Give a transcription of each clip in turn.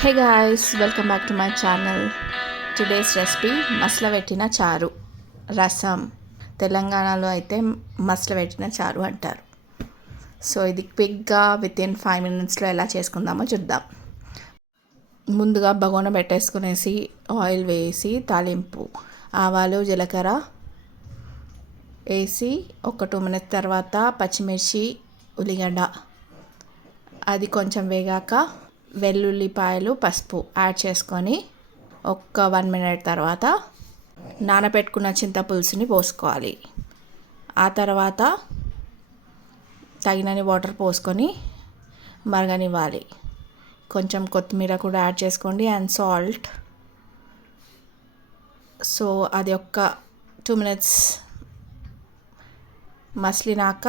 Hey guys, welcome back to my channel. Today's recipe మసలబెట్టిన చారు రసం. తెలంగాణలో అయితే మసలబెట్టిన చారు అంటారు. సో ఇది క్విక్గా వితిన్ 5 minutesలో ఎలా చేసుకుందామో చూద్దాం. ముందుగా బగోన పెట్టేసుకునేసి ఆయిల్ వేసి తాలింపు ఆవాలు జీలకర్ర వేసి ఒక 2 minutes తర్వాత పచ్చిమిర్చి ఉల్లిగడ్డ అది కొంచెం వేగాక వెల్లుల్లిపాయలు పసుపు యాడ్ చేసుకొని ఒక్క 1 minute తర్వాత నానబెట్టుకున్న చింతపులుసుని పోసుకోవాలి. ఆ తర్వాత తగినన్ని వాటర్ పోసుకొని మరగనివ్వాలి. కొంచెం కొత్తిమీర కూడా యాడ్ చేసుకోండి అండ్ సాల్ట్. సో అది ఒక్క 2 minutes మసిలినాక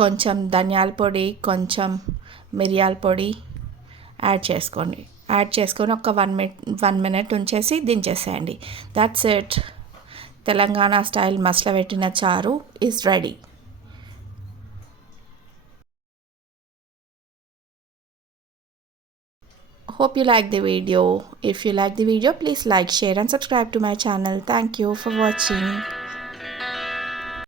కొంచెం ధనియాల పొడి కొంచెం మిరియాల పొడి యాడ్ చేసుకొని ఒక 1 minute ఉంచేసి దించేసేయండి. That's it. తెలంగాణ స్టైల్ మసలబెట్టిన చారు is ready. Hope you like the video. If you like the video, please like, share and subscribe to my channel. Thank you for watching.